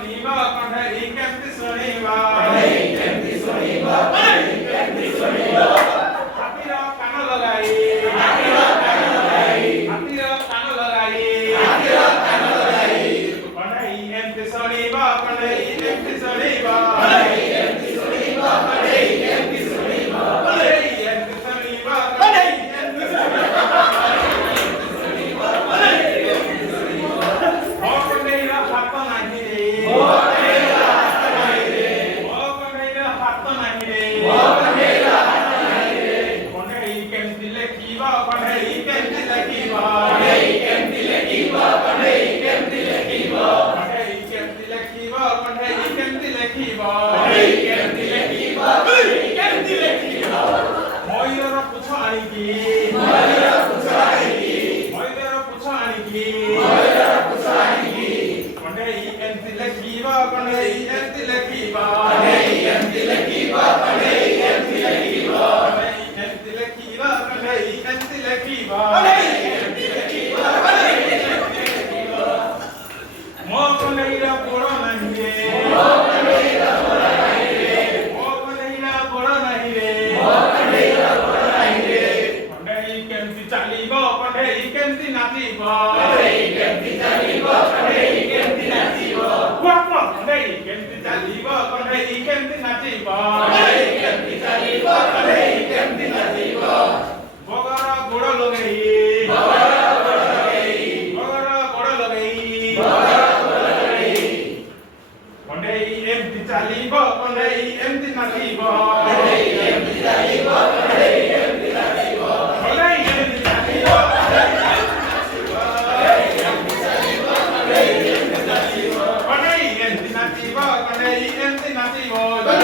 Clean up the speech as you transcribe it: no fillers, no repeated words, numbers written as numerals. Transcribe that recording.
ଶୁଣିବ କଣ୍ଢେଇ କେମିତି ଶୁଣିବ ହାତୀର କାନ ଲଗାଇ କଣ୍ଢେଇ ଏମିତି ଶୁଣିବ କଣ୍ଢେଇ ଏମିତି ଶୁଣିବ ମୟୂରର ପୁଛ ଆଣିକି କଣ୍ଢେଇ ଏମିତି ଲେଖିବ କଣ୍ଢେଇ ଏମିତି ଲେଖିବ କଣ୍ଢେଇ ଏମିତି ଲେଖିବ ମୋ କଣ୍ଢେଇର ଗୋଡ଼ ନାହିଁ ରେ କଣ୍ଢେଇ କେମିତି ଚାଲିବ କଣ୍ଢେଇ କେମିତି ନାଚିବ କଣ୍ଢେଇ କେମିତି ଚାଲିବ କଣ୍ଢେଇ କେମିତି ନାଚିବ ବଗର ଗୋଡ଼ ଲଗେଇ କଣ୍ଢେଇ ଏମିତି ଚାଲିବ କଣ୍ଢେଇ ଏମିତି ନାଚିବ କଣ୍ଢେଇ ଏମିତି ନାଚିବ